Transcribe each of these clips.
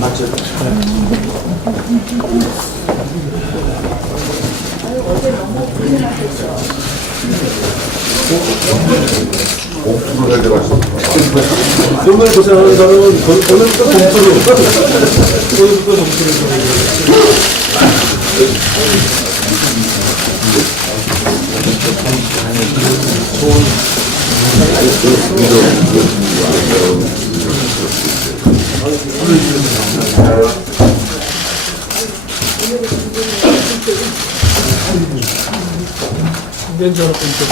맞죠? 어제 너무 고생하셨죠? 공투를 해결하셨어. 정말 고생하는 사람은 오늘부터 봉투로 오늘부터 봉투로 괜찮아 봉투.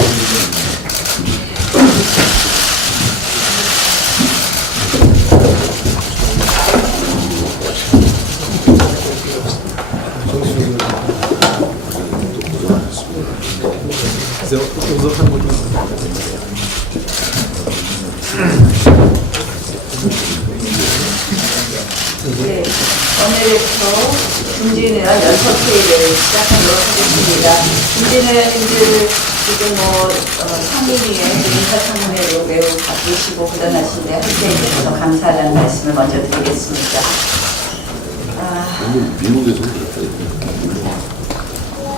네, 오늘부터 중진이랑 연석회의를 시작하도록 하겠습니다. 중진은 지금 상임위의 인사청문회로 매우 바쁘시고 부단하신데 함께해 주셔서 감사하다는 말씀을 먼저 드리겠습니다. 미국에서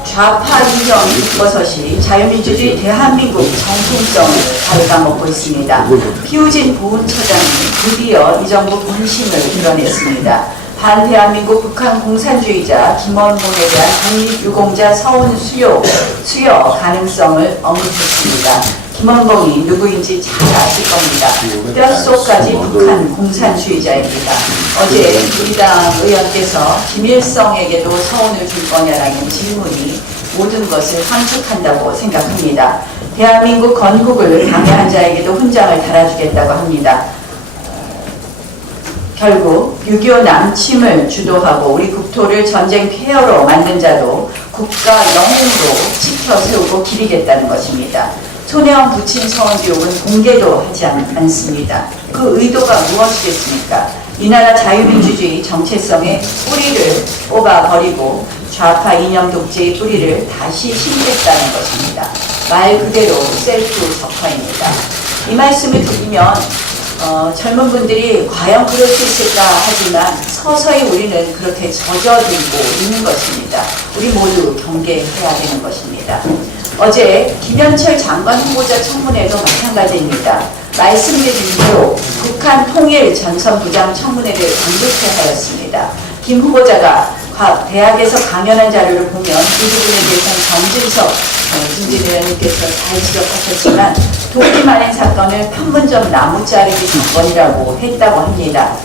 좌파 이념 버섯이 자유민주주의 대한민국 정통성을 갉아먹고 있습니다. 피우진 보훈처장이 드디어 이 정부 본심을 드러냈습니다. 반대한민국 북한 공산주의자 김원봉에 대한 독립유공자 서훈 수여 가능성을 언급했습니다. 김원봉이 누구인지 잘 아실 겁니다. 뼛속까지 북한 공산주의자입니다. 어제 우리당 의원께서 김일성에게도 서훈을 줄 거냐라는 질문이 모든 것을 함축한다고 생각합니다. 대한민국 건국을 방해한 자에게도 훈장을 달아주겠다고 합니다. 결국 6.25 남침을 주도하고 우리 국토를 전쟁 폐허로 만든 자도 국가 영웅으로 지켜 세우고 기리겠다는 것입니다. 손혜원 부친 서훈 비옥은 공개도 하지 않습니다. 그 의도가 무엇이겠습니까? 이 나라 자유민주주의 정체성의 뿌리를 뽑아버리고 좌파 이념 독재의 뿌리를 다시 심겠다는 것입니다. 말 그대로 셀프 적화입니다. 이 말씀을 드리면 젊은 분들이 과연 그럴 수 있을까 하지만 서서히 우리는 그렇게 젖어들고 있는 것입니다. 우리 모두 경계해야 되는 것입니다. 어제 김현철 장관 후보자 청문회도 마찬가지입니다. 말씀드린 대로 북한 통일 전선 부장 청문회를 강조케 하였습니다. 김 후보자가 대학에서 강연한 자료를 보면 이 부분에 대해서는 정진석 김진일 의원님께서 잘 지적하셨지만 독립만행 사건을 판문점 나무자르기 사건이라고 했다고 합니다.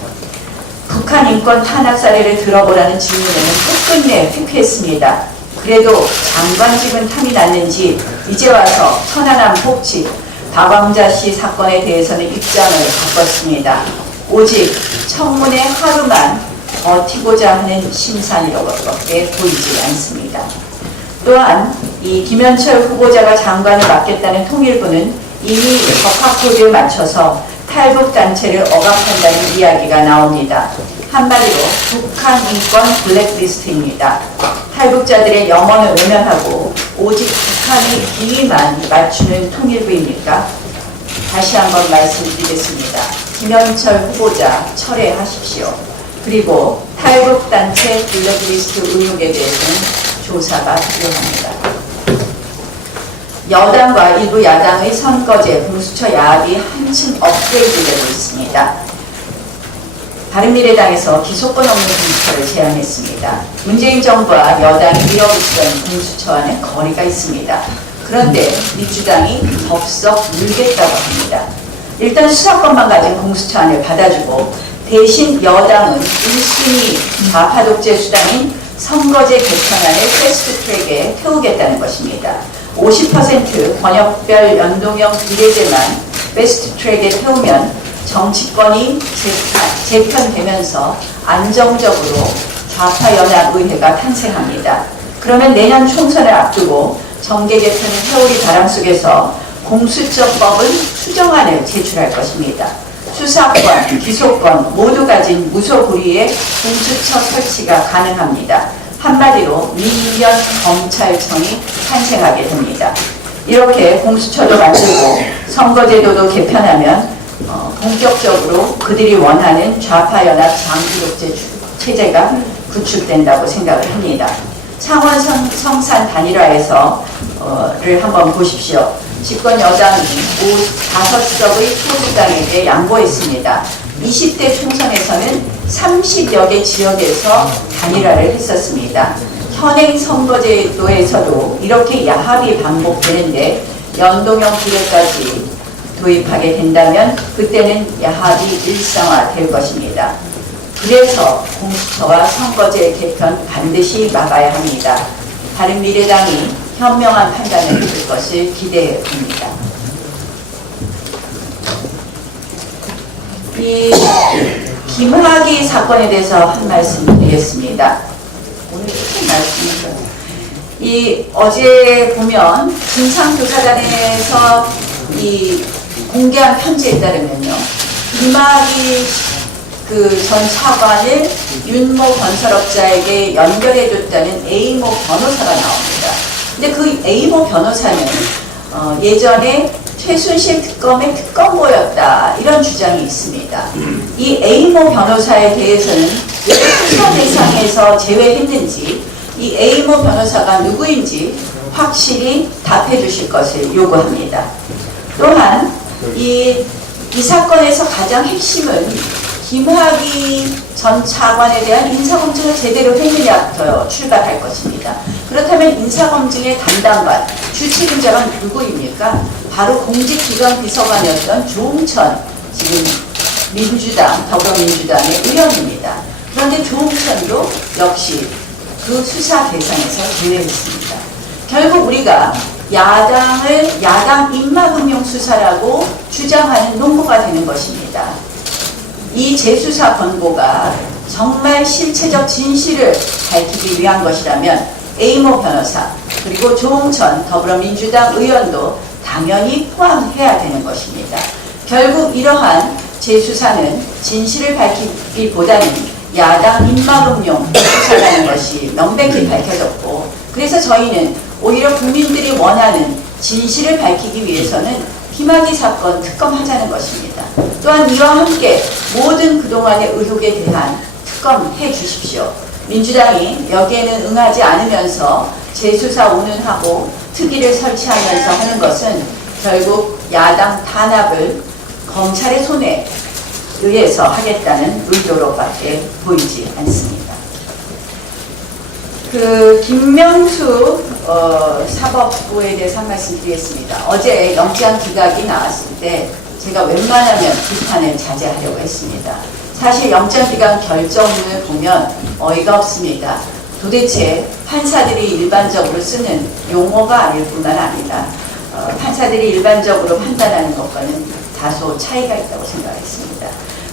북한 인권 탄압 사례를 들어보라는 질문에는 끝끝내 회피했습니다. 그래도 장관직은 탐이 났는지 이제 와서 천안함 폭치 박왕자 씨 사건에 대해서는 입장을 바꿨습니다. 오직 청문회 하루만 버티고자 하는 심산이라고밖에 보이지 않습니다. 또한 이 김현철 후보자가 장관을 맡겠다는 통일부는 이미 적합도를 맞춰서 탈북단체를 억압한다는 이야기가 나옵니다. 한마디로 북한 인권 블랙리스트입니다. 탈북자들의 영혼을 외면하고 오직 북한의 비위만 맞추는 통일부입니까? 다시 한번 말씀드리겠습니다. 김현철 후보자 철회하십시오. 그리고 탈북단체 블랙리스트 의혹에 대해서는 조사가 필요합니다. 여당과 일부 야당의 선거제, 공수처 야합이 한층 업그레이드되고 있습니다. 바른미래당에서 기소권 없는 공수처를 제안했습니다. 문재인 정부와 여당이 밀어붙이던 공수처와는 거리가 있습니다. 그런데 민주당이 덥석 물겠다고 합니다. 일단 수사권만 가진 공수처안을 받아주고 대신 여당은 1순위 좌파 독재 수단인 선거제 개편안을 패스트트랙에 태우겠다는 것입니다. 50% 권역별 연동형 비례제만 패스트트랙에 태우면 정치권이 재편되면서 안정적으로 좌파연합의회가 탄생합니다. 그러면 내년 총선을 앞두고 정계 개편을 세월이 바람 속에서 공수처법은 수정안을 제출할 것입니다. 수사권, 기소권 모두 가진 무소불위의 공수처 설치가 가능합니다. 한마디로 민변 검찰청이 탄생하게 됩니다. 이렇게 공수처도 만들고 선거제도도 개편하면 본격적으로 그들이 원하는 좌파연합 장기독재 체제가 구축된다고 생각을 합니다. 창원 성산 단일화에서를 한번 보십시오. 집권 여당이 5석의 소수당에게 양보했습니다. 20대 총선에서는 30여 개 지역에서 단일화를 했었습니다. 현행 선거제도에서도 이렇게 야합이 반복되는데 연동형 비례까지 도입하게 된다면 그때는 야합이 일상화될 것입니다. 그래서 공수처와 선거제 개편 반드시 막아야 합니다. 바른미래당이 현명한 판단을 해줄 것을 기대해 봅니다. 이 김학의 사건에 대해서 한 말씀 드리겠습니다. 오늘 무슨 말씀이죠? 이 어제 보면 진상조사단에서 이 공개한 편지에 따르면요, 김학의 전 차관을 윤모 건설업자에게 연결해줬다는 A모 변호사가 나옵니다. 근데 그 A모 변호사는 예전에 최순실 특검의 특검보였다, 이런 주장이 있습니다. 이 A모 변호사에 대해서는 왜 수사 대상에서 제외했는지, 이 A모 변호사가 누구인지 확실히 답해 주실 것을 요구합니다. 또한 이 사건에서 가장 핵심은 김학의 전 차관에 대한 인사검증을 제대로 했느냐부터 출발할 것입니다. 그렇다면 인사검증의 담당관, 주책임자가 누구입니까? 바로 공직기관 비서관이었던 조응천, 지금 더불어민주당의 의원입니다. 그런데 조응천도 역시 그 수사 대상에서 제외했습니다. 결국 우리가 야당 입막음용 수사라고 주장하는 논거가 되는 것입니다. 이 재수사 권고가 정말 실체적 진실을 밝히기 위한 것이라면 A모 변호사 그리고 조응천 더불어민주당 의원도 당연히 포함해야 되는 것입니다. 결국 이러한 재수사는 진실을 밝히기보다는 야당 입막음용 수사라는 것이 명백히 밝혀졌고, 그래서 저희는 오히려 국민들이 원하는 진실을 밝히기 위해서는 김학의 사건 특검하자는 것입니다. 또한 이와 함께 모든 그동안의 의혹에 대한 특검해 주십시오. 민주당이 여기에는 응하지 않으면서 재수사 운운하고 특위를 설치하면서 하는 것은 결국 야당 탄압을 검찰의 손에 의해서 하겠다는 의도로밖에 보이지 않습니다. 김명수 사법부에 대해서 한 말씀 드리겠습니다. 어제 영장 기각이 나왔을 때 제가 웬만하면 비판을 자제하려고 했습니다. 사실 영장 기각 결정문을 보면 어이가 없습니다. 도대체 판사들이 일반적으로 쓰는 용어가 아닐 뿐만 아니라 판사들이 일반적으로 판단하는 것과는 다소 차이가 있다고 생각했습니다.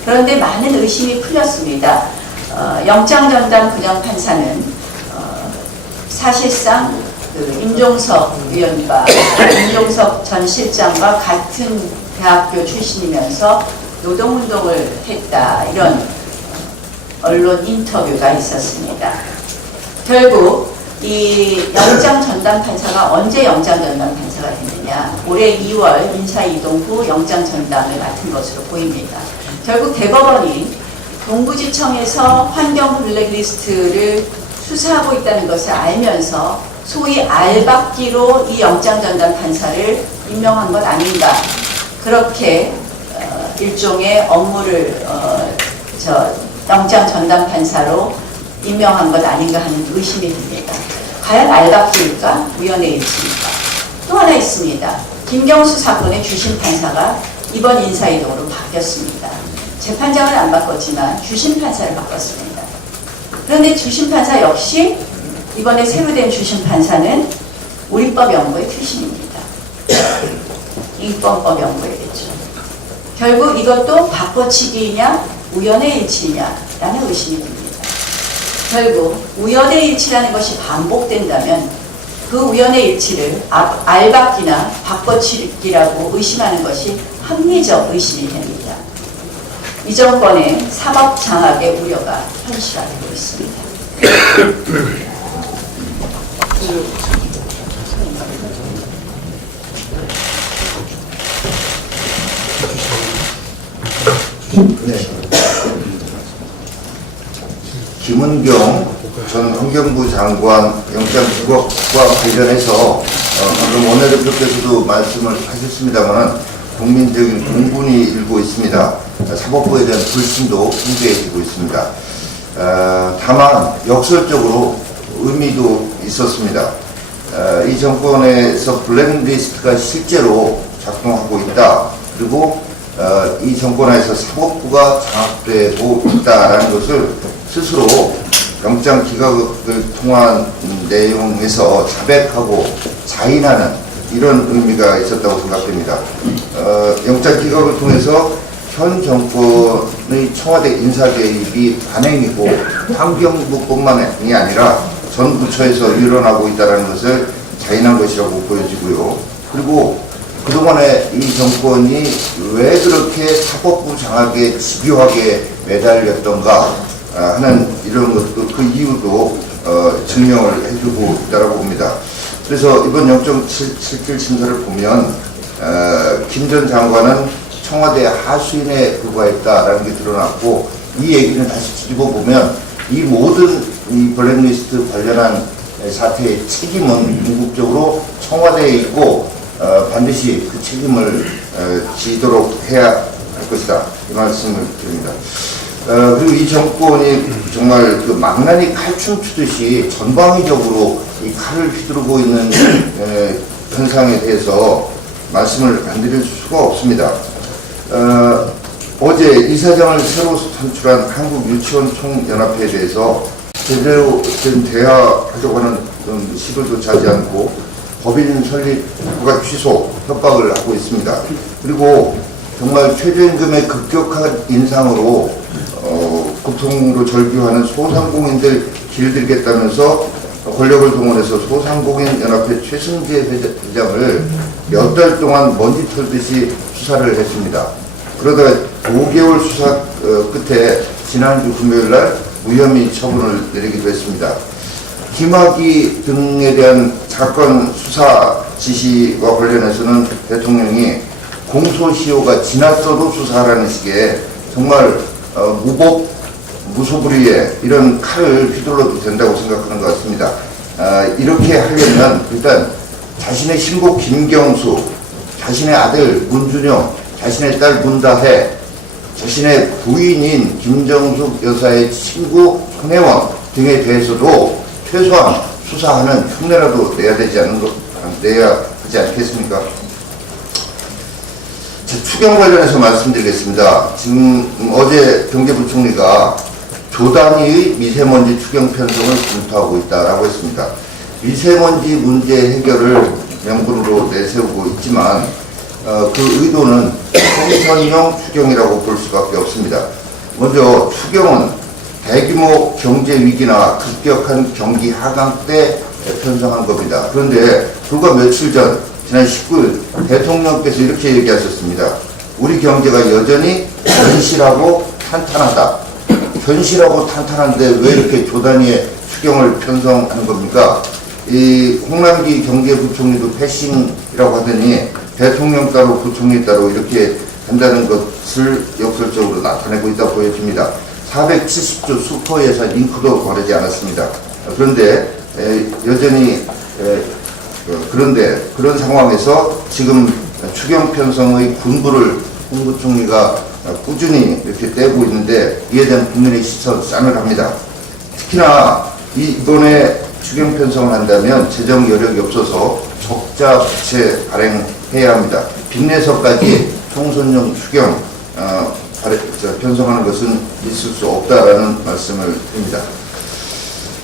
그런데 많은 의심이 풀렸습니다. 영장전담 부장판사는 사실상 임종석 의원과 임종석 전 실장과 같은 대학교 출신이면서 노동운동을 했다, 이런 언론 인터뷰가 있었습니다. 결국 이 영장전담판사가 언제 영장전담판사가 됐느냐, 올해 2월 인사이동 후 영장전담을 맡은 것으로 보입니다. 결국 대법원이 동부지청에서 환경 블랙리스트를 수사하고 있다는 것을 알면서 소위 알박기로 이 영장전담판사를 임명한 것 아닌가, 그렇게 일종의 업무를 영장전담판사로 임명한 것 아닌가 하는 의심이 듭니다. 과연 알박기일까? 우연의 일치일까? 또 하나 있습니다. 김경수 사건의 주심판사가 이번 인사이동으로 바뀌었습니다. 재판장을 안 바꿨지만 주심판사를 바꿨습니다. 그런데 주심판사 역시 이번에 새로 된 주심판사는 우리법연구의 출신입니다. 인권법 연구회겠죠. 결국 이것도 바꿔치기이냐 우연의 일치냐라는 의심이 듭니다. 결국 우연의 일치라는 것이 반복된다면 그 우연의 일치를 알박기나 바꿔치기라고 의심하는 것이 합리적 의심이 됩니다. 이 정권의 사법 장악의 우려가 현실화되고 있습니다. 김은경 전 환경부 장관 영장 기각과 관련해서 방금 원내대표께서도 말씀을 하셨습니다만 국민적인 공분이 일고 있습니다. 사법부에 대한 불신도 풍부해지고 있습니다. 다만 역설적으로 의미도 있었습니다. 이 정권에서 블랙리스트가 실제로 작동하고 있다. 그리고 이 정권에서 사법부가 장악되고 있다라는 것을 스스로 영장 기각을 통한 내용에서 자백하고 자인하는 이런 의미가 있었다고 생각됩니다. 영장 기각을 통해서 현 정권의 청와대 인사 개입이 관행이고 환경부뿐만이 아니라 전 부처에서 일어나고 있다는 것을 자인한 것이라고 보여지고요. 그리고 그동안에 이 정권이 왜 그렇게 사법부 장악에 집요하게 매달렸던가 하는 이런 것도 그 이유도 증명을 해주고 있다고 봅니다. 그래서 이번 영장 실질 심사를 보면 김 전 장관은 청와대 하수인에 불과했다라는 게 드러났고 이 얘기는 다시 뒤집어 보면 이 모든 이 블랙리스트 관련한 사태의 책임은 궁극적으로 청와대에 있고 반드시 그 책임을 지도록 해야 할 것이다. 이 말씀을 드립니다. 그리고 이 정권이 정말 그 망나니 칼춤 추듯이 전방위적으로 이 칼을 휘두르고 있는 현상에 대해서 말씀을 안 드릴 수가 없습니다. 어제 이사장을 새로 선출한 한국유치원총연합회에 대해서 제대로 된 대화하려고 하는 시도도 자지 않고 법인 설립 허가 취소 협박을 하고 있습니다. 그리고 정말 최저임금의 급격한 인상으로 고통으로 절규하는 소상공인들 길들이겠다면서 권력을 동원해서 소상공인연합회 최승재 회장을 몇 달 동안 먼지 털듯이 수사를 했습니다. 그러다가 5개월 수사 끝에 지난주 금요일 날 무혐의 처분을 내리기도 했습니다. 김학의 등에 대한 사건 수사 지시와 관련해서는 대통령이 공소시효가 지났어도 수사하라는 식의 정말 무법, 무소불위의 이런 칼을 휘둘러도 된다고 생각하는 것 같습니다. 이렇게 하려면 일단 자신의 신부 김경수, 자신의 아들 문준영, 자신의 딸 문다혜, 자신의 부인인 김정숙 여사의 친구 손혜원 등에 대해서도 최소한 수사하는 흉내라도 내야 하지 않겠습니까? 추경 관련해서 말씀드리겠습니다. 지금 어제 경제부총리가 조단위의 미세먼지 추경 편성을 검토하고 있다라고 했습니다. 미세먼지 문제 해결을 명분으로 내세우고 있지만 그 의도는 총선용 추경이라고 볼 수밖에 없습니다. 먼저 추경은 대규모 경제 위기나 급격한 경기 하강 때 편성한 겁니다. 그런데 불과 며칠 전 지난 19일 대통령께서 이렇게 얘기하셨습니다. 우리 경제가 여전히 견실하고 탄탄하다. 견실하고 탄탄한데 왜 이렇게 조단위의 추경을 편성하는 겁니까? 이 홍남기 경제부총리도 패싱이라고 하더니 대통령 따로 부총리 따로 이렇게 한다는 것을 역설적으로 나타내고 있다고 보여집니다. 470조 슈퍼 예산 링크도 거르지 않았습니다. 그런데 여전히 그런데 그런 상황에서 지금 추경 편성의 군부를 홍 부총리가 꾸준히 이렇게 떼고 있는데 이에 대한 국민의 시선 싸늘합니다. 특히나 이번에 추경 편성을 한다면 재정 여력이 없어서 적자 부채 발행해야 합니다. 빚내서까지 총선용 추경 편성하는 것은 있을 수 없다라는 말씀을 드립니다.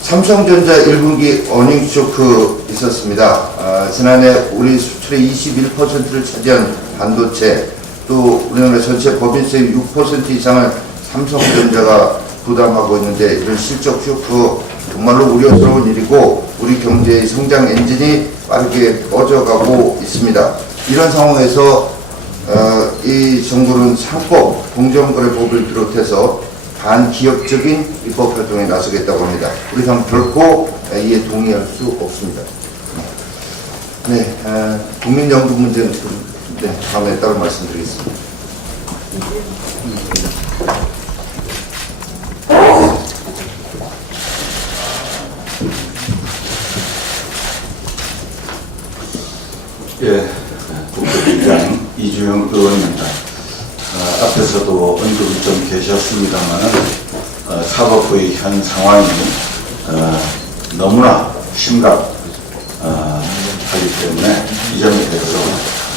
삼성전자 1분기 어닝 쇼크 있었습니다. 지난해 우리 수출의 21%를 차지한 반도체, 또 우리나라 전체 법인세의 6% 이상을 삼성전자가 부담하고 있는데 이런 실적 쇼크 정말로 우려스러운 일이고 우리 경제의 성장 엔진이 빠르게 꺼져가고 있습니다. 이런 상황에서 이 정부는 상법, 공정거래법을 비롯해서 반기업적인 입법 활동에 나서겠다고 합니다. 우리 당 결코 이에 동의할 수 없습니다. 네, 국민연금 문제는 다음에 따로 말씀드리겠습니다. 김주영 의원입니다. 앞에서도 언급이 좀 계셨습니다만 사법부의 현 상황이 너무나 심각하기 때문에 이 점에 대해서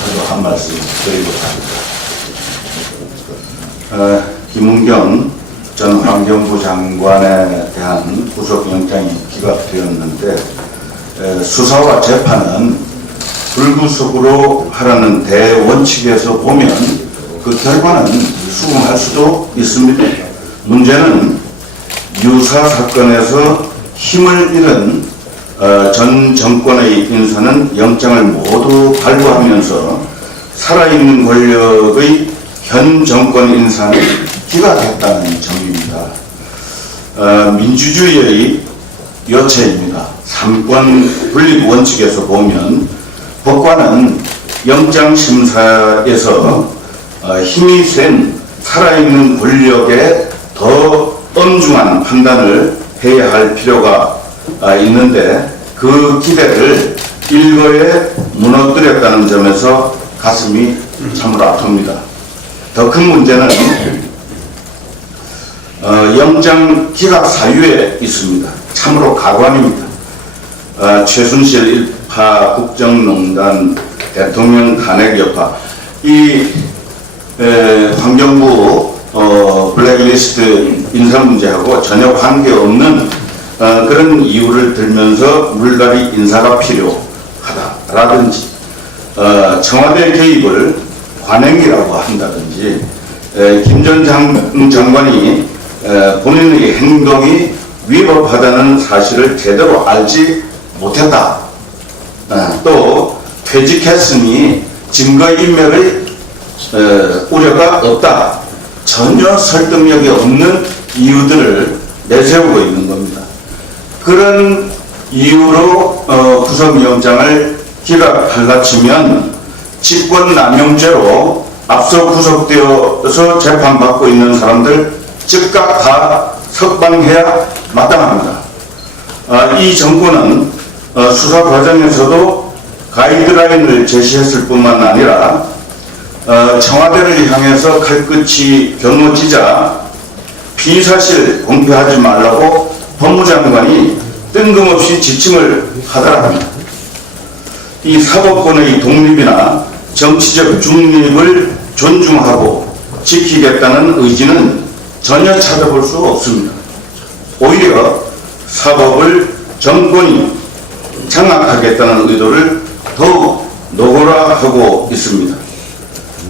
저도 한 말씀 드리고자 합니다. 김은경 전 환경부 장관에 대한 구속영장이 기각되었는데 수사와 재판은 불구속으로 하라는 대원칙에서 보면 그 결과는 수긍할 수도 있습니다. 문제는 유사 사건에서 힘을 잃은 전 정권의 인사는 영장을 모두 발부하면서 살아있는 권력의 현 정권 인사는 기각했다는 점입니다. 민주주의의 여체입니다. 삼권 분립 원칙에서 보면 법관은 영장심사에서 힘이 센 살아있는 권력에 더 엄중한 판단을 해야 할 필요가 있는데 그 기대를 일거에 무너뜨렸다는 점에서 가슴이 참으로 아픕니다. 더 큰 문제는 영장 기각 사유에 있습니다. 참으로 가관입니다. 최순실 일파 국정농단 대통령 탄핵 여파 이 환경부 블랙리스트 인사 문제하고 전혀 관계없는 그런 이유를 들면서 물갈이 인사가 필요하다라든지 청와대 개입을 관행이라고 한다든지 김 전 장관이 본인의 행동이 위법하다는 사실을 제대로 알지 못했다. 또 퇴직했으니 증거인멸의 우려가 없다. 전혀 설득력이 없는 이유들을 내세우고 있는 겁니다. 그런 이유로 구속영장을 기각할라 치면 직권남용죄로 앞서 구속되어서 재판받고 있는 사람들 즉각 다 석방해야 마땅합니다. 이 정권은 수사 과정에서도 가이드라인을 제시했을 뿐만 아니라 청와대를 향해서 칼끝이 겨누어지자 피사실 공표하지 말라고 법무장관이 뜬금없이 지침을 하더라 합니다. 이 사법권의 독립이나 정치적 중립을 존중하고 지키겠다는 의지는 전혀 찾아볼 수 없습니다. 오히려 사법을 정권이 장악하겠다는 의도를 더욱 노골화하고 있습니다.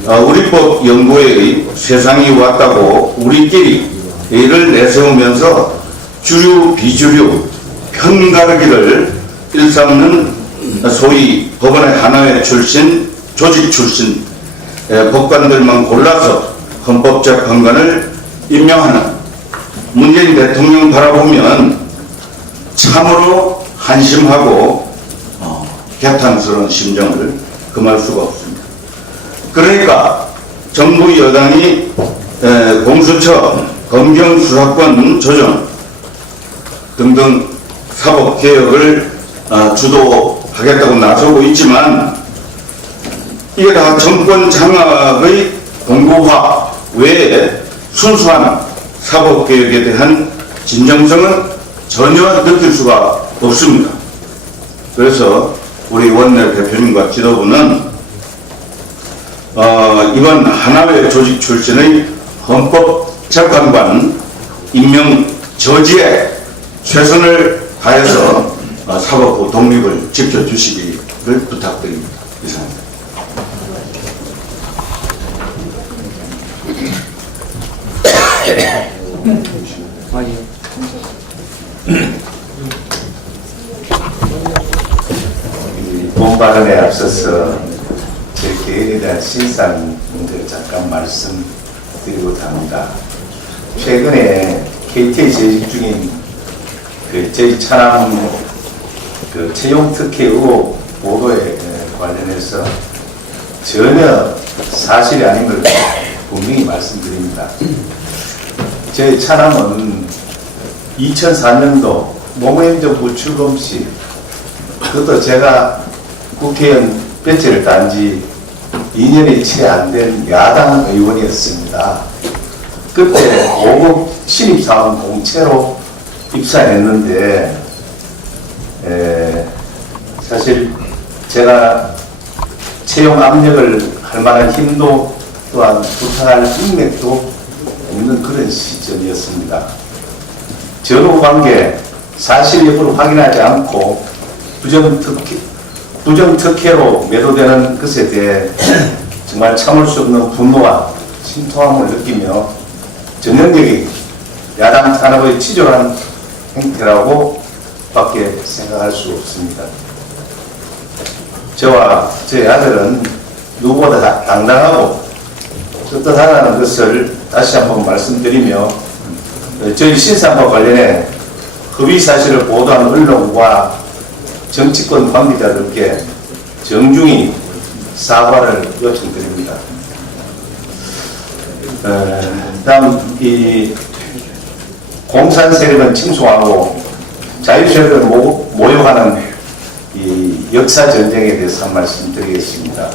우리법 연구회의 세상이 왔다고 우리끼리 이를 내세우면서 주류 비주류 편가르기를 일삼는 소위 법원의 하나의 출신 조직 출신 법관들만 골라서 헌법재판관을 임명하는 문재인 대통령 바라보면 참으로 한심하고 개탄스러운 심정을 금할 수가 없습니다. 그러니까 정부 여당이 공수처, 검경 수사권 조정 등등 사법개혁을 주도하겠다고 나서고 있지만 이게 다 정권 장악의 공고화 외에 순수한 사법개혁에 대한 진정성은 전혀 느낄 수가 없습니다. 그래서 우리 원내 대표님과 지도부는 이번 하나회 조직 출신의 헌법재판관 임명 저지에 최선을 다해서 사법부 독립을 지켜주시기를 부탁드립니다. 이상입니다. 본 발언에 앞서서 제 개인에 대한 신상 문제를 잠깐 말씀드리고자 합니다. 최근에 KT에 재직 중인 저희 차남 채용 특혜 의혹 보도에 관련해서 전혀 사실이 아닌 걸 분명히 말씀드립니다. 저희 차남은 2004년도 노무현 정부 출범 시 그것도 제가 국회의원 배치를 딴 지 2년이 채 안 된 야당 의원이었습니다. 그때 5급 신입사원 공채로 입사했는데 사실 제가 채용 압력을 할 만한 힘도 또한 부탁할 인맥도 없는 그런 시점이었습니다. 전후 관계 사실 여부를 확인하지 않고 부정특혜로 매도되는 것에 대해 정말 참을 수 없는 분노와 심통함을 느끼며 전형적인 야당 탄압의 치졸한 행태라고 밖에 생각할 수 없습니다. 저와 저희 아들은 누구보다 당당하고 떳떳하다는 것을 다시 한번 말씀드리며 저희 신상과 관련해 허위 사실을 보도한 언론과 정치권 관계자들께 정중히 사과를 요청드립니다. 다음 이 공산 세력은 칭송하고 자유 세력을 모욕하는 이 역사 전쟁에 대해서 한 말씀 드리겠습니다.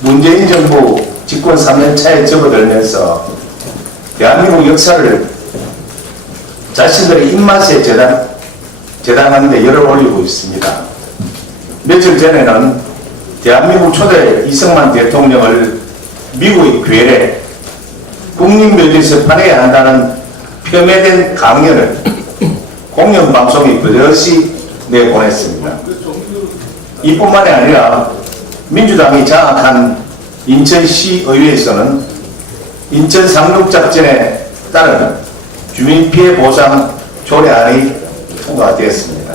문재인 정부 집권 3년 차에 접어들면서 대한민국 역사를 자신들의 입맛에 재단하는 데 열을 올리고 있습니다. 며칠 전에는 대한민국 초대 이승만 대통령을 미국의 괴뢰 국립묘지에서 파내야 한다는 폄훼된 강연을 공영방송이 그릇이 내보냈습니다. 이뿐만이 아니라 민주당이 장악한 인천시의회에서는 인천 상륙작전에 따른 주민피해 보상 조례안이 통과되었습니다.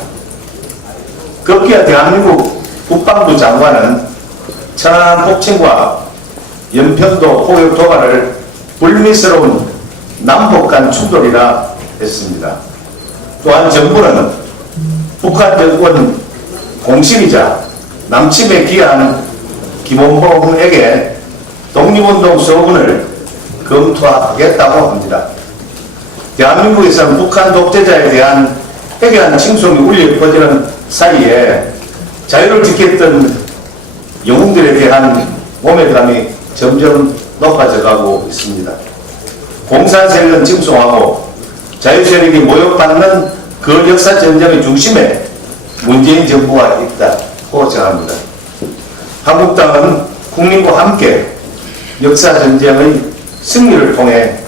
급기야 대한민국 국방부 장관은 천안함 폭침과 연평도 포격 도발을 불미스러운 남북 간 충돌이라 했습니다. 또한 정부는 북한 정권 공신이자 남침에 기여하는 김원봉에게 독립운동 서문을 검토하겠다고 합니다. 대한민국에서는 북한 독재자에 대한 해괴한 칭송이 울려 퍼지는 사이에 자유를 지켰던 영웅들에 대한 모멸감이 점점 높아져 가고 있습니다. 공산 세력은 칭송하고 자유 세력이 모욕받는 그 역사 전쟁의 중심에 문재인 정부가 있다고 생각합니다. 한국당은 국민과 함께 역사 전쟁의 승리를 통해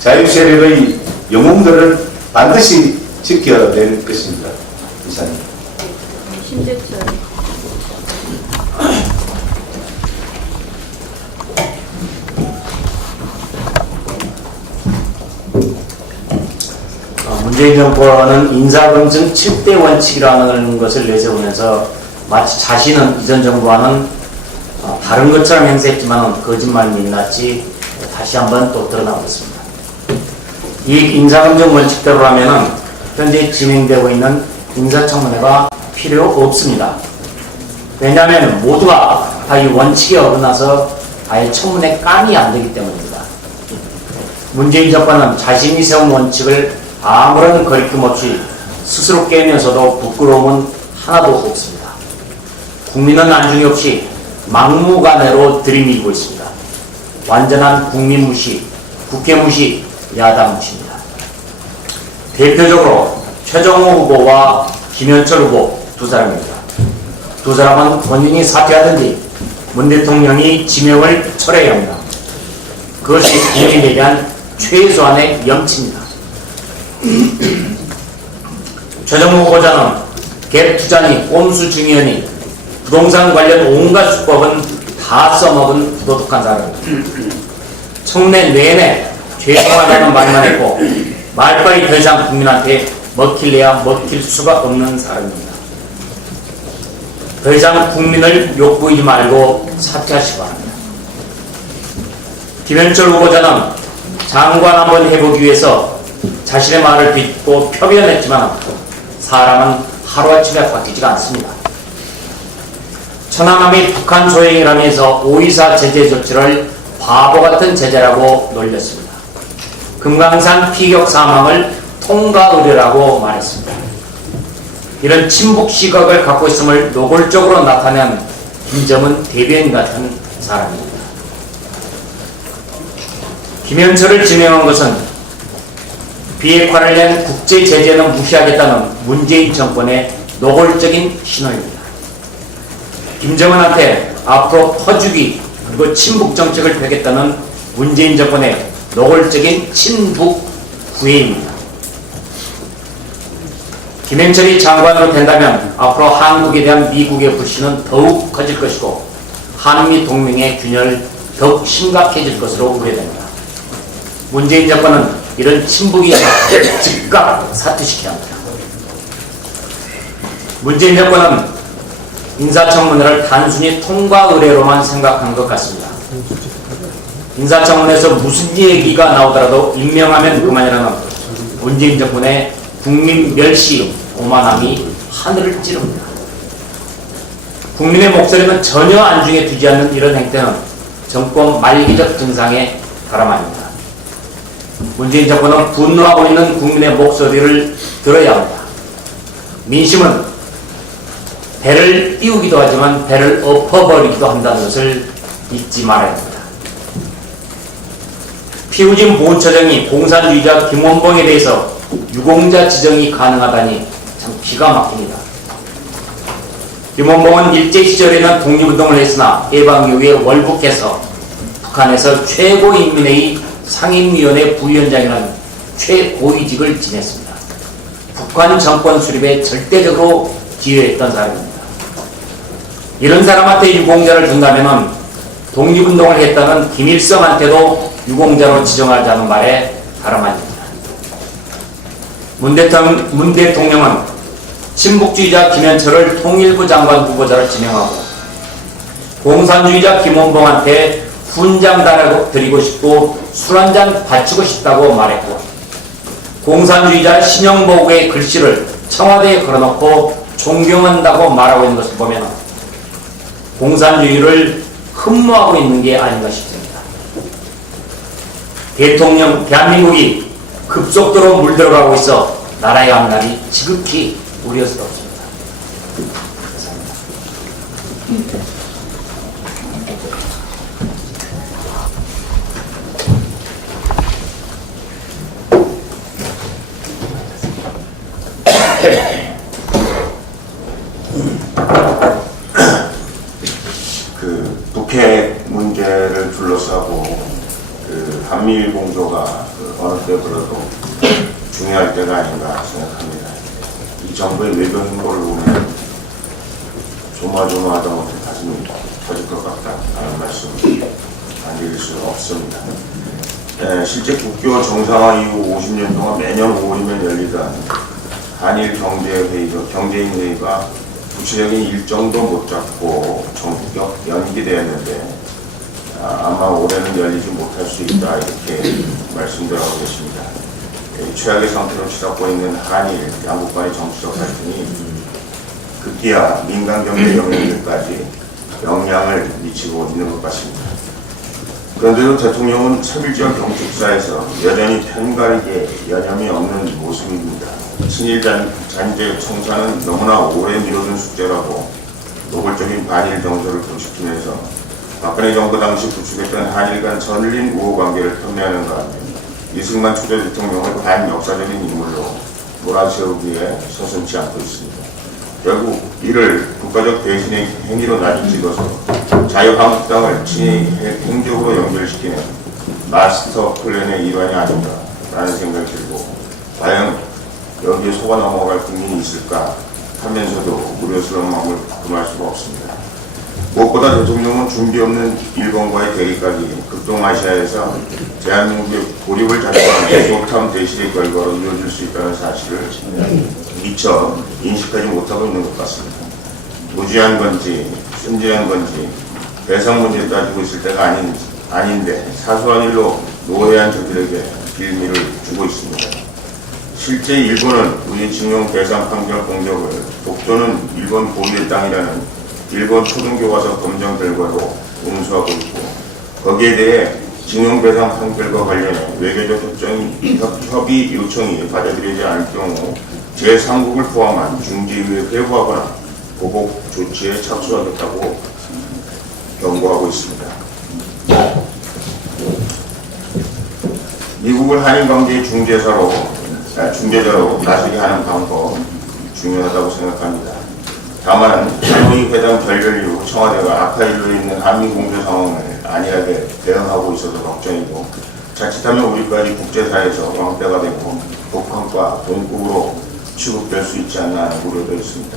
자유 세력의 영웅들을 반드시 지켜낼 것입니다. 이상입니다. 신재철. 문재인 정부는 인사검증 7대 원칙이라는 것을 내세우면서 마치 자신은 이전 정부와는 다른 것처럼 행세했지만 거짓말 민낯이 다시 한번 또 드러나고 있습니다. 이 인사검증 원칙대로라면 현재 진행되고 있는 인사청문회가 필요 없습니다. 왜냐하면 모두가 다 이 원칙에 어긋나서 아예 청문회 깜이 안 되기 때문입니다. 문재인 정권은 자신이 세운 원칙을 아무런 거리낌 없이 스스로 깨면서도 부끄러움은 하나도 없습니다. 국민은 안중이 없이 막무가내로 들이밀고 있습니다. 완전한 국민 무시, 국회 무시, 야당 무시입니다. 대표적으로 최정호 후보와 김현철 후보 두 사람입니다. 두 사람은 본인이 사퇴하든지 문 대통령이 지명을 철회해야 합니다. 그것이 국민에 대한 최소한의 염치입니다. 최정호 후보자는 갭 투자니 꼼수 중의원이 부동산 관련 온갖 수법은 다 써먹은 부도덕한 사람입니다. 청문회 내내 죄송하다는 말만 했고 말빨이 더 이상 국민한테 먹힐래야 먹힐 수가 없는 사람입니다. 더 이상 국민을 욕보이지 말고 사퇴하시기 바랍니다. 김현철 후보자는 장관 한번 해보기 위해서 자신의 말을 빚고 표변했지만 사람은 하루아침에 바뀌지가 않습니다. 천안함이 북한 소행이라면서 5.24 제재 조치를 바보 같은 제재라고 놀렸습니다. 금강산 피격 사망을 통과 의뢰라고 말했습니다. 이런 친북 시각을 갖고 있음을 노골적으로 나타낸 김정은 대변인 같은 사람입니다. 김현철을 지명한 것은 비핵화를 위한 국제 제재는 무시하겠다는 문재인 정권의 노골적인 신호입니다. 김정은한테 앞으로 퍼주기 그리고 친북 정책을 펴겠다는 문재인 정권의 노골적인 친북 구애입니다. 김현철이 장관으로 된다면 앞으로 한국에 대한 미국의 불신은 더욱 커질 것이고 한미 동맹의 균열 더욱 심각해질 것으로 우려됩니다. 문재인 정권은 이런 친북이 즉각 사퇴시켜야 합니다. 문재인 정권은 인사청문회를 단순히 통과 의뢰로만 생각한 것 같습니다. 인사청문회에서 무슨 얘기가 나오더라도 임명하면 그만이라는 문재인 정권의 국민 멸시 오만함이 하늘을 찌릅니다. 국민의 목소리는 전혀 안중에 두지 않는 이런 행태는 정권 말기적 증상에 다름아닙니다. 문재인 정권은 분노하고 있는 국민의 목소리를 들어야 합니다. 민심은 배를 띄우기도 하지만 배를 엎어버리기도 한다는 것을 잊지 말아야 합니다. 피우진 보훈처장이 공산주의자 김원봉에 대해서 유공자 지정이 가능하다니 참 기가 막힙니다. 김원봉은 일제시절에는 독립운동을 했으나 해방 이후에 월북해서 북한에서 최고인민회의 상임위원회 부위원장이라는 최고위직을 지냈습니다. 북한 정권 수립에 절대적으로 기여했던 사람입니다. 이런 사람한테 유공자를 준다면 독립운동을 했다는 김일성한테도 유공자로 지정하자는 말에 다름아닙니다. 문 대통령은 친북주의자 김현철을 통일부 장관 후보자로 지명하고 공산주의자 김원봉한테 훈장 달아드리고 싶고 술 한잔 바치고 싶다고 말했고 공산주의자 신영보고의 글씨를 청와대에 걸어놓고 존경한다고 말하고 있는 것을 보면 공산주의를 흠모하고 있는 게 아닌가 싶습니다. 대한민국이 급속도로 물들어가고 있어 나라의 앞날이 지극히 우려스럽습니다. 감사합니다. 그 북핵 문제를 둘러싸고 그 한미일 공조가 어느 때보다도 중요할 때가 아닌가 생각합니다. 이 정부의 외교 행보를 보면 조마조마하다 못해 가슴이 터질 것 같다는 말씀 안 드릴 수 없습니다. 실제 국교 정상화 이후 50년 동안 매년 5월이면 열리던 한일 경제인 회의가 구체적인 일정도 못 잡고 전격 연기되었는데 아마 올해는 열리지 못할 수 있다 이렇게 말씀드리고 계십니다. 최악의 상태로 치닫고 있는 한일 양국 간의 정치적 갈등이 급기야 민간 경제 영역까지 영향을 미치고 있는 것 같습니다. 그런데도 대통령은 3.1절 경축사에서 여전히 편가르게 여념이 없는 모습입니다. 친일 잔재 청산은 너무나 오래 미뤄둔 숙제라고 노골적인 반일 정서를 부추기면서 박근혜 정부 당시 구축했던 한일 간 전린 우호관계를 폄훼하는가 하면 이승만 초대 대통령을 반역사적인 인물로 몰아세우기에 서슴지 않고 있습니다. 결국 이를 국가적 대신의 행위로 나뉘어서 자유한국당을 친일 행적으로 연결시키는 마스터 플랜의 일환이 아닌가라는 생각이 들고 과연 여기에 속아 넘어갈 국민이 있을까 하면서도 우려스러운 마음을 금할 수가 없습니다. 무엇보다 대통령은 준비 없는 일본과의 대립까지 극동아시아에서 대한민국의 고립을 자초한 소탐 대실의 결과로 이어질 수 있다는 사실을 미처 인식하지 못하고 있는 것 같습니다. 무지한 건지 순진한 건지 대상 문제를 따지고 있을 때가 아닌데 사소한 일로 노예한 저들에게 빌미를 주고 있습니다. 실제 일본은 우리 징용 배상 판결 공적을 독도는 일본 고유의 땅이라는 일본 초등교과서 검정 결과로 응수하고 있고 거기에 대해 징용 배상 판결과 관련해 외교적 협의 요청이 받아들이지 않을 경우 제3국을 포함한 중지위에 회부하거나 보복 조치에 착수하겠다고 경고하고 있습니다. 미국을 한일 관계의 중재자로 나서게 하는 방법 중요하다고 생각합니다. 다만 하노이 회담 결렬 이후 청와대가 아카일로 있는 한미 공조 상황을 안일하게 대응하고 있어서 걱정이고, 자칫하면 우리까지 국제사회에서 왕따가 되고 북한과 동국으로 취급될 수 있지 않나 하는 우려도 있습니다.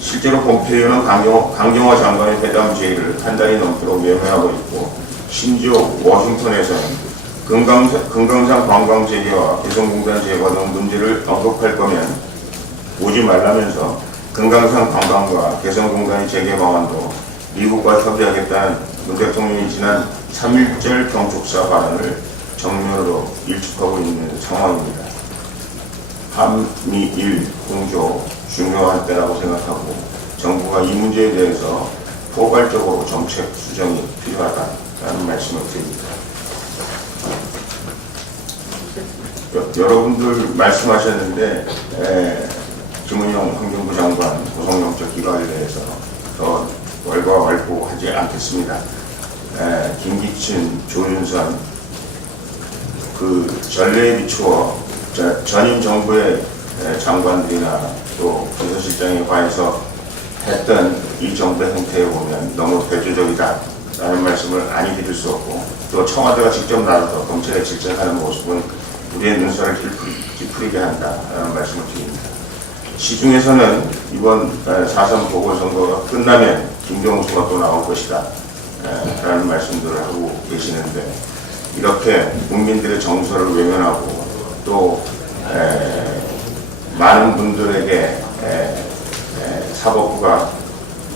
실제로 폼페이오는 강경화 장관의 회담 제의를 한 달이 넘도록 외면하고 있고, 심지어 워싱턴에서는 금강산 관광 재개와 개성공단 재개화 등 문제를 언급할 거면 오지 말라면서 금강산 관광과 개성공단의 재개 방안도 미국과 협의하겠다는 문 대통령이 지난 3.1절 경축사 발언을 정면으로 일축하고 있는 상황입니다. 한미일 공조 중요한 때라고 생각하고, 정부가 이 문제에 대해서 포괄적으로 정책 수정이 필요하다는 말씀을 드립니다. 여러분들 말씀하셨는데 김은영 환경부 장관 구속영장 기각에 대해서 더 왈가왈부하지 않겠습니다. 김기춘, 조윤선 그 전례에 비추어 전임 정부의 장관들이나 또 비서실장에 관해서 했던 이 정부의 행태에 보면 너무 대조적이다라는 말씀을 아니 드릴 수 없고, 또 청와대가 직접 나서서 검찰에 질책하는 모습은 우리의 눈살을 찌푸리게 한다라는 말씀을 드립니다. 시중에서는 이번 4.3 보궐선거가 끝나면 김경수가 또 나올 것이다 라는 말씀들을 하고 계시는데, 이렇게 국민들의 정서를 외면하고 또 많은 분들에게 사법부가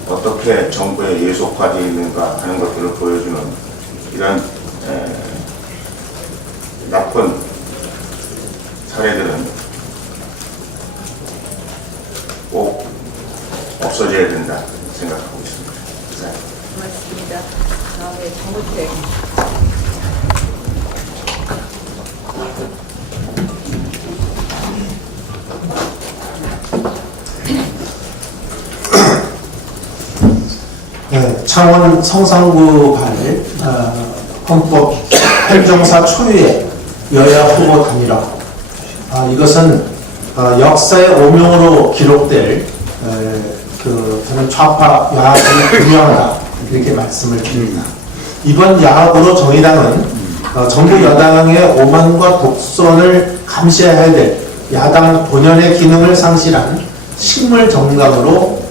어떻게 정부에 예속화되어 있는가 하는 것들을 보여주는 이런 나쁜 사례들은 꼭 없어져야 된다 생각하고 있습니다. 네. 고맙습니다. 다음에 정우택. 네, 창원 성산구 발 헌법 행정사 초유의 여야 후보 단일화. 이것은 역사의 오명으로 기록될 저는 좌파 야합을 분명하다 이렇게 말씀을 드립니다. 이번 야합으로 정의당은 정부 여당의 오만과 독선을 감시해야 될 야당 본연의 기능을 상실한 식물 정당으로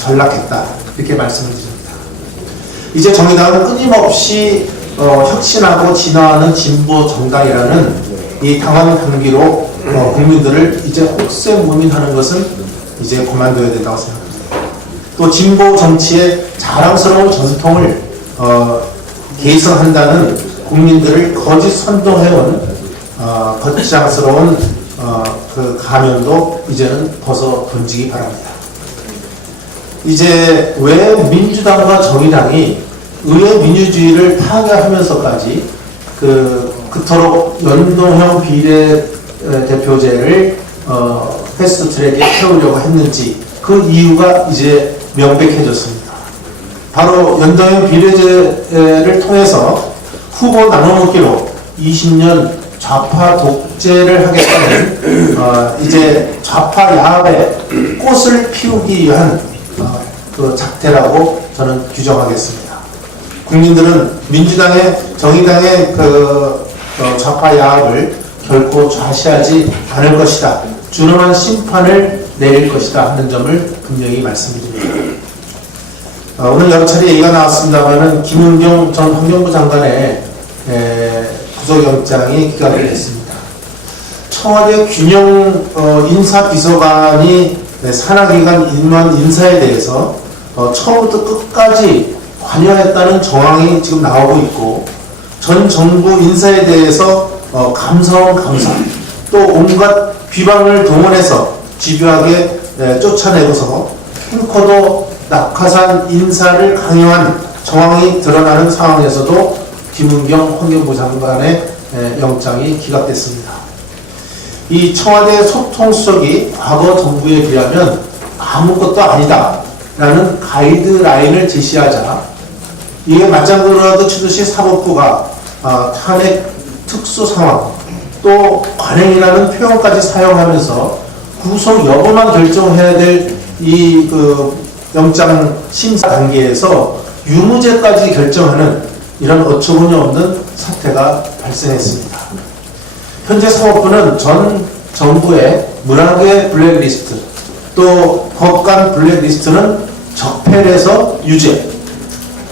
전락했다 이렇게 말씀을 드립니다. 이제 정의당은 끊임없이 혁신하고 진화하는 진보 정당이라는 이 당원 강기로 국민들을 이제 혹세무민하는 것은 이제 그만둬야 된다고 생각합니다. 또 진보 정치의 자랑스러운 전통을 개선한다는 국민들을 거짓 선동해온 거창스러운 그 가면도 이제는 벗어 던지기 바랍니다. 이제 왜 민주당과 정의당이 의회 민주주의를 파괴하면서까지 그토록 연동형 비례대표제를 패스트트랙에 태우려고 했는지 그 이유가 이제 명백해졌습니다. 바로 연동형 비례제를 통해서 후보 나눠먹기로 20년 좌파 독재를 하겠다는 이제 좌파 야합의 꽃을 피우기 위한 그 작태라고 저는 규정하겠습니다. 국민들은 민주당의 정의당의 좌파 야합을 결코 좌시하지 않을 것이다. 준엄한 심판을 내릴 것이다 하는 점을 분명히 말씀드립니다. 오늘 여러 차례 얘기가 나왔습니다만은 김은경 전 환경부 장관의 구속영장이 기각이 됐습니다. 청와대 균형 인사비서관이 산하기관 임원 인사에 대해서 처음부터 끝까지 관여했다는 정황이 지금 나오고 있고, 전 정부 인사에 대해서 감사원 감사 또 온갖 비방을 동원해서 집요하게 쫓아내고서 탱커도 낙하산 인사를 강요한 정황이 드러나는 상황에서도 김은경 환경부 장관의 영장이 기각됐습니다. 이 청와대 소통수석이 과거 정부에 비하면 아무것도 아니다 라는 가이드라인을 제시하자 이게 맞장구라도 치듯이 사법부가 탄핵 특수 상황 또 관행이라는 표현까지 사용하면서 구속 여부만 결정해야 될 이 영장 심사 단계에서 유무죄까지 결정하는 이런 어처구니 없는 사태가 발생했습니다. 현재 사법부는 전 정부의 문학의 블랙리스트 또 법관 블랙리스트는 적폐에서 유죄,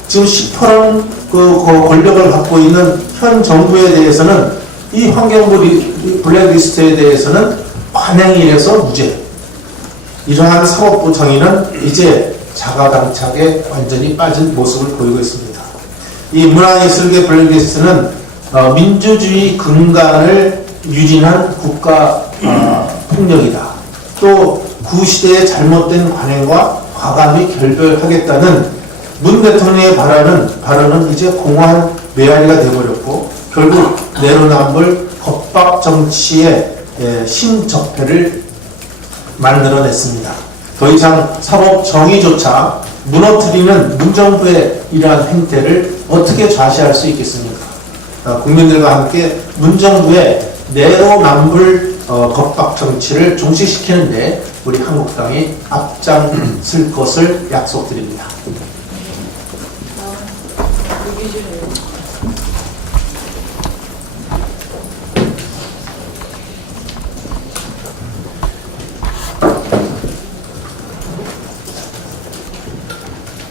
지금 10% 권력을 갖고 있는 현 정부에 대해서는 이 환경부 블랙리스트에 대해서는 관행이라서 무죄. 이러한 사법부 정의는 이제 자가당착에 완전히 빠진 모습을 보이고 있습니다. 이 문화예술계 블랙리스트는 민주주의 근간을 유진한 국가 폭력이다. 또 구시대의 잘못된 관행과 과감히 결별하겠다는 문 대통령의 발언은 이제 공허한 메아리가 되어버렸고 결국 내로남불 겁박 정치의 신적폐를 만들어냈습니다. 더 이상 사법 정의조차 무너뜨리는 문정부의 이러한 행태를 어떻게 좌시할 수 있겠습니까? 국민들과 함께 문정부의 내로남불 겁박 정치를 종식시키는데 우리 한국당이 앞장설 것을 약속드립니다.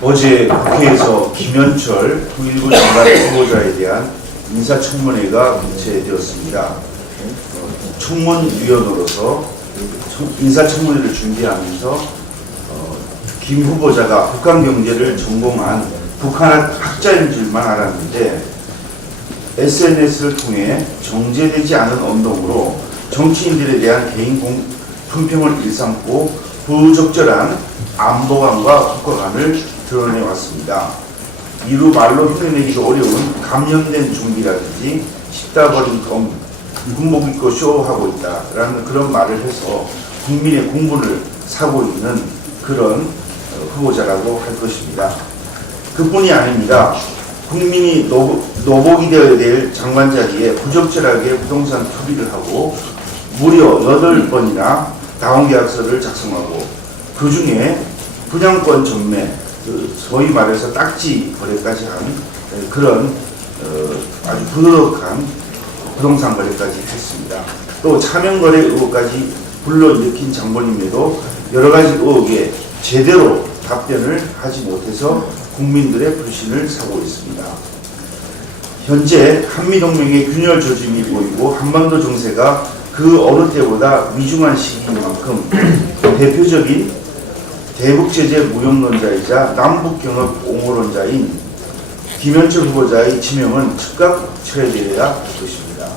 어제 국회에서 김현철 통일부 장관 후보자에 대한 인사청문회가 개최되었습니다. 청문위원으로서 인사청문회를 준비하면서 김 후보자가 북한 경제를 전공한 북한 학자인 줄만 알았는데 SNS를 통해 정제되지 않은 언동으로 정치인들에 대한 개인 품평을 일삼고 부적절한 안보관과 국가관을 드러내왔습니다. 이루 말로 표현하기도 어려운 감염된 중기라든지 씹다 버린 껌, 군복 입고 쇼하고 있다라는 그런 말을 해서 국민의 공분을 사고 있는 그런 후보자라고 할 것입니다. 그뿐이 아닙니다. 국민이 노복이 되어야 될 장관 자리에 부적절하게 부동산 투기를 하고 무려 8번이나 다운계약서를 작성하고 그 중에 분양권 전매, 소위 말해서 딱지 거래까지 한 그런 아주 부도덕한 부동산 거래까지 했습니다. 또 차명거래 의혹까지 불러일으킨 장본인에도 여러 가지 의혹에 제대로 답변을 하지 못해서 국민들의 불신을 사고 있습니다. 현재 한미동맹의 균열 조짐이 보이고 한반도 정세가 그 어느 때보다 위중한 시기인 만큼 대표적인 대북제재 무용론자이자 남북경협 옹호론자인 김현철 후보자의 지명은 즉각 철회되어야 할 것입니다.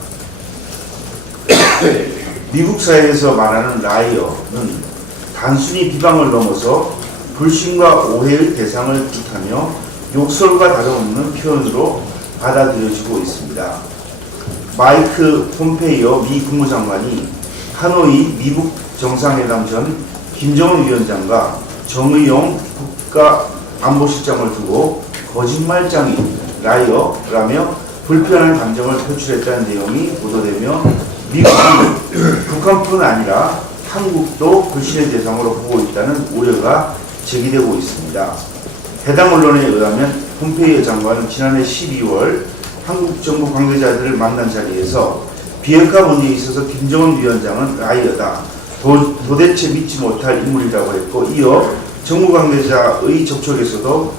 미국 사회에서 말하는 라이어는 단순히 비방을 넘어서 불신과 오해의 대상을 뜻하며 욕설과 다름없는 표현으로 받아들여지고 있습니다. 마이크 폼페이오 미 국무장관이 하노이 미국 정상회담 전 김정은 위원장과 정의용 국가안보실장을 두고 거짓말장이 라이어라며 불편한 감정을 표출했다는 내용이 보도되며 미국이 북한뿐 아니라 한국도 불신의 대상으로 보고 있다는 우려가 제기되고 있습니다. 해당 언론에 의하면 폼페이오 장관은 지난해 12월 한국 정부 관계자들을 만난 자리에서 비핵화 문제에 있어서 김정은 위원장은 라이어다. 도대체 믿지 못할 인물이라고 했고 이어 정부 관계자의 접촉에서도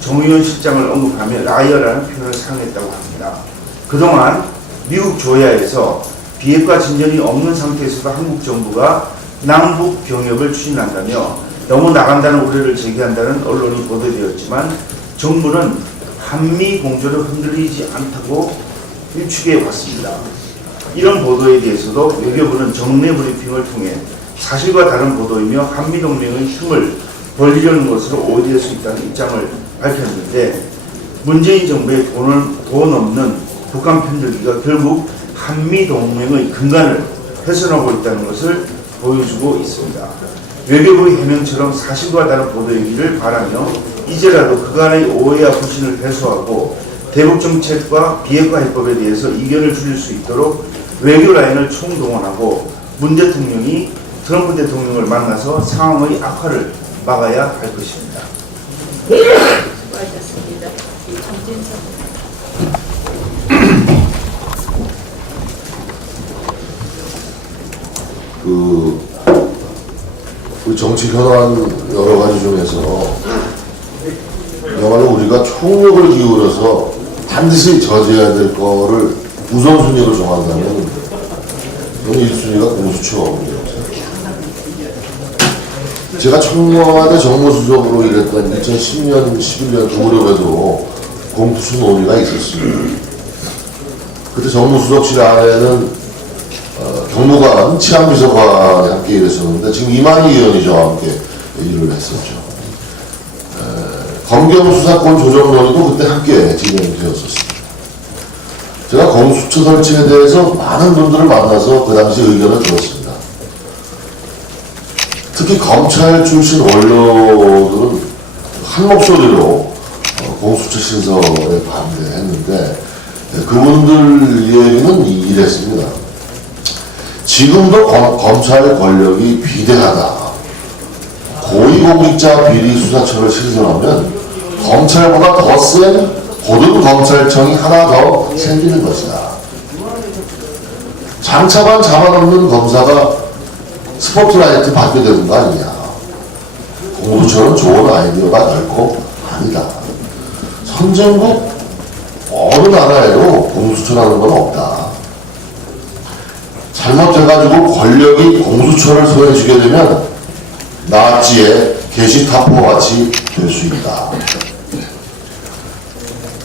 정의원 실장을 언급하며 라이어라는 표현을 사용했다고 합니다. 그동안 미국 조야에서 비핵화 진전이 없는 상태에서도 한국 정부가 남북 경협을 추진한다며 너무 나간다는 우려를 제기한다는 언론이 보도되었지만 정부는 한미 공조를 흔들리지 않다고 일축해 왔습니다. 이런 보도에 대해서도 외교부는 정례 브리핑을 통해 사실과 다른 보도이며 한미동맹의 틈을 벌리려는 것으로 오해될 수 있다는 입장을 밝혔는데 문재인 정부의 돈 없는 북한 편들기가 결국 한미동맹의 근간을 훼손하고 있다는 것을 보여주고 있습니다. 외교부의 해명처럼 사실과 다른 보도이기를 바라며 이제라도 그간의 오해와 불신을 해소하고 대북 정책과 비핵화 해법에 대해서 이견을 줄일 수 있도록 외교 라인을 총동원하고 문 대통령이 트럼프 대통령을 만나서 상황의 악화를 막아야 할 것입니다. 수고하셨습니다. 정진석. 그 정치 현안 여러 가지 중에서 정말로 우리가 총력을 기울여서 반드시 저지해야 될 거를 우선순위로 정한다면 저는 1순위가 공수처가 오고요. 제가 청와대 정무수석으로 일했던 2010년, 11년 그 무렵에도 공수처 논의가 있었습니다. 그때 정무수석실 안에는 경무관, 치안비서관이 함께 일했었는데 지금 이만희 의원이 저와 함께 일을 했었죠. 검경수사권 조정 논의도 그때 함께 진행되었었습니다. 제가 공수처 설치에 대해서 많은 분들을 만나서 그 당시 의견을 들었습니다. 특히 검찰 출신 원로들은 한 목소리로 공수처 신설에 반대했는데 그분들 얘기는 이랬습니다. 지금도 검찰 권력이 비대하다. 고위공직자 비리수사처를 신설하면 검찰보다 더 센 고등검찰청이 하나 더 생기는 것이다. 장차관 잡아놓는 검사가 스포트라이트 받게 되는 거 아니냐. 공수처는 좋은 아이디어가 결코 아니다. 선진국 어느 나라에도 공수처라는 건 없다. 잘못해가지고 권력이 공수처를 소유해주게 되면 나치의 게시타포와 같이 될 수 있다.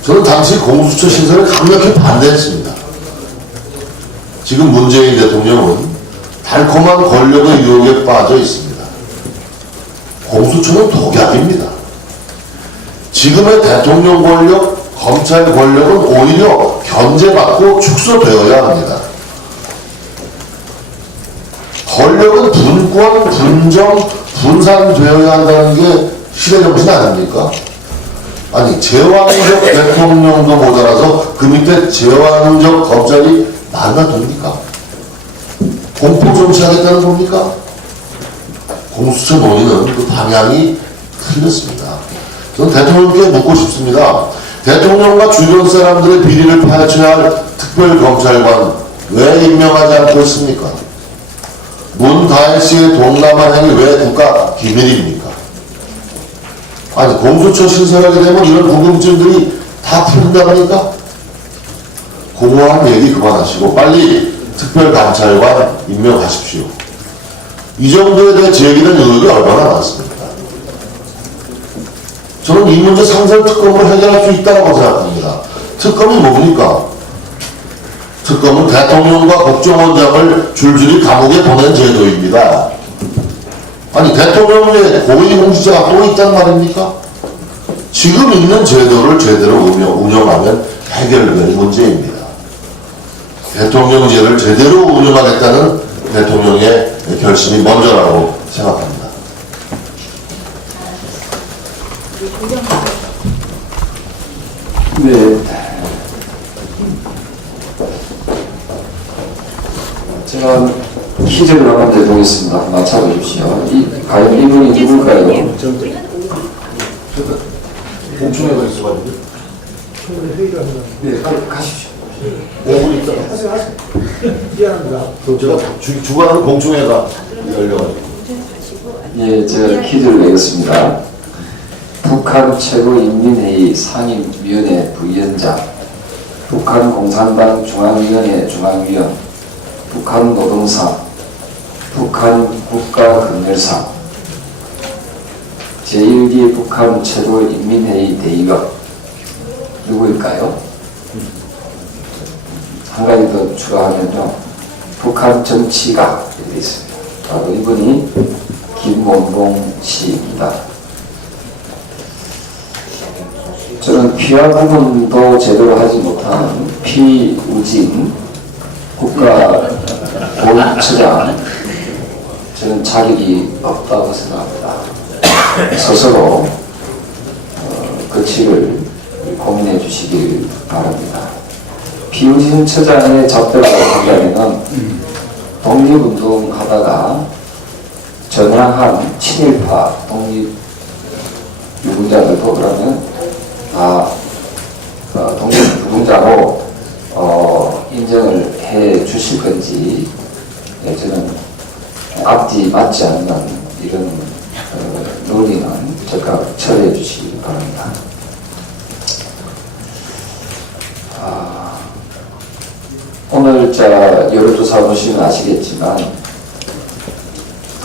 저는 당시 공수처 신설에 강력히 반대했습니다. 지금 문재인 대통령은 달콤한 권력의 유혹에 빠져 있습니다. 공수처는 독약입니다. 지금의 대통령 권력, 검찰 권력은 오히려 견제받고 축소되어야 합니다. 권력은 분권, 분정, 분산되어야 한다는 게 시대정신 아닙니까? 아니, 제왕적 대통령도 모자라서 그 밑에 제왕적 검찰이 만나됩니까? 공포 정치하겠다는 겁니까? 공수처 논의는 그 방향이 틀렸습니다. 저는 대통령께 묻고 싶습니다. 대통령과 주변 사람들의 비리를 파헤쳐야 할 특별검찰관 왜 임명하지 않고 있습니까? 문다혜 씨의 동남아 행위 왜 국가 기밀입니까? 아니, 공수처 신설하게 되면 이런 궁금증들이 다 풀린다니까? 공허한 얘기 그만하시고 빨리 특별감찰관 임명하십시오. 이 정도에 대해 제기된 의혹이 얼마나 많습니까? 저는 이 문제 상설특검으로 해결할 수 있다고 생각합니다. 특검이 뭡니까? 특검은 대통령과 국정원장을 줄줄이 감옥에 보낸 제도입니다. 아니, 대통령의 고위공직자가 또 있단 말입니까? 지금 있는 제도를 제대로 운영하면 해결될 문제입니다. 대통령제를 제대로 운영하겠다는 대통령의 결심이 먼저라고 생각합니다. 네. 제가 퀴즈를 한번 내보겠습니다. 맞춰보십시오. 과연 이분이 누굴까요? 공청회가 있어가지고. 네, 가십시오. 5분 있다가. 미안합니다. 제가 주관하는 공청회가 열려가지고. 예, 제가 퀴즈를 내겠습니다. 북한 최고인민회의 상임위원회 부위원장, 북한 공산당 중앙위원회 중앙위원, 북한 노동상, 북한 국가근멸상, 제1기 북한 최고인민회의 대의원 누구일까요? 한 가지 더 추가하면요, 북한 정치가 이렇게 있습니다. 바로 이분이 김원봉 씨입니다. 저는 피하 구분도 제대로 하지 못한 피우진 국가보훈처장 저는 자격이 없다고 생각합니다. 스스로 그 책을 고민해 주시길 바랍니다. 피우진 처장의 작별을 한다면 독립운동 하다가 전향한 친일파 독립유공자들도 그러면 다 독립유공자로 인정을 해 주실 건지 저는 앞뒤 맞지 않는 이런 논리는 즉각 철회해 주시기 바랍니다. 오늘 여론조사 보시면 아시겠지만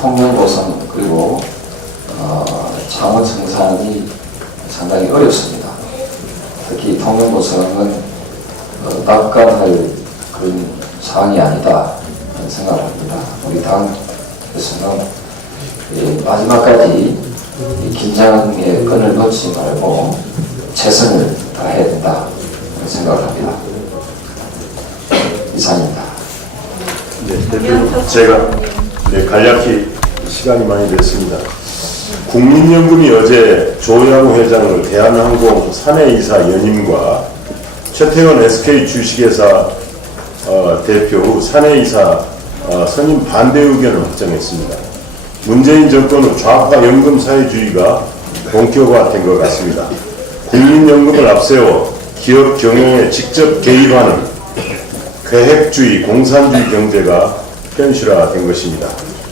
통영고성 그리고 창원 청산이 상당히 어렵습니다. 특히 통영고성은 낙관할 그런 상황이 아니다 생각합니다. 우리 당에서는 마지막까지 긴장의 끈을 놓지 말고 최선을 다해야 된다 생각을 합니다. 이상입니다. 네, 대표 제가 간략히 시간이 많이 됐습니다. 국민연금이 어제 조양호 회장을 대한항공 사내이사 연임과 최태원 SK 주식회사 대표 후 사내이사 선임 반대 의견을 확정했습니다. 문재인 정권의 좌파 연금 사회주의가 본격화된 것 같습니다. 국민연금을 앞세워 기업 경영에 직접 개입하는 계획주의, 공산주의 경제가 현실화된 것입니다.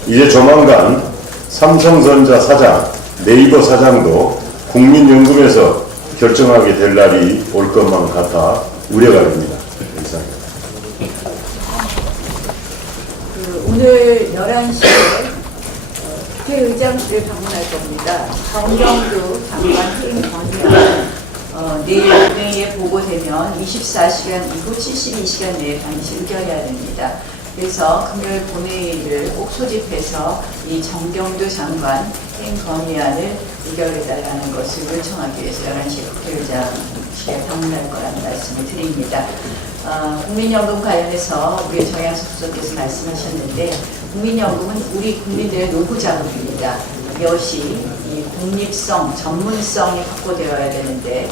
이제 조만간 삼성전자 사장, 네이버 사장도 국민연금에서 결정하게 될 날이 올 것만 같아 우려가 됩니다. 이상입니다. 오늘 11시에 국회의장실을 방문할 겁니다. 정경두 장관 퇴임 전이면 내일에 보고되면 24시간 이후 72시간 내에 반드시 의결해야 됩니다. 그래서 금요일 본회의를 꼭 소집해서 이 정경두 장관 퇴임 건의안을 의결해달라는 것을 요청하기 위해서 11시에 국회의장실에 방문할 거라는 말씀을 드립니다. 국민연금 관련해서 우리 정양석 수석께서 말씀하셨는데 국민연금은 우리 국민들의 노후 자금입니다. 이것이 이 독립성, 전문성이 확보되어야 되는데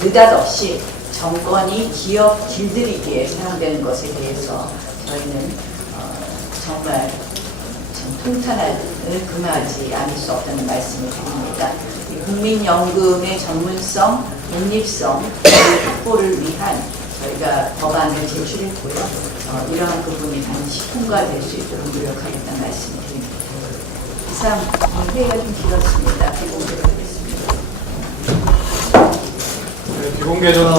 느닷없이 정권이 기업 길들이기에 사용되는 것에 대해서 저희는 정말 좀 통탄을 금하지 않을 수 없다는 말씀을 드립니다. 국민연금의 전문성, 독립성 확보를 위한 저희가 법안을 제출했고요. 이러한 부분이 반드시 통과될 수 있도록 노력하겠다는 말씀을 드립니다. 이상 회의가 좀 길었습니다. 비공개로 하겠습니다. 비공개 전환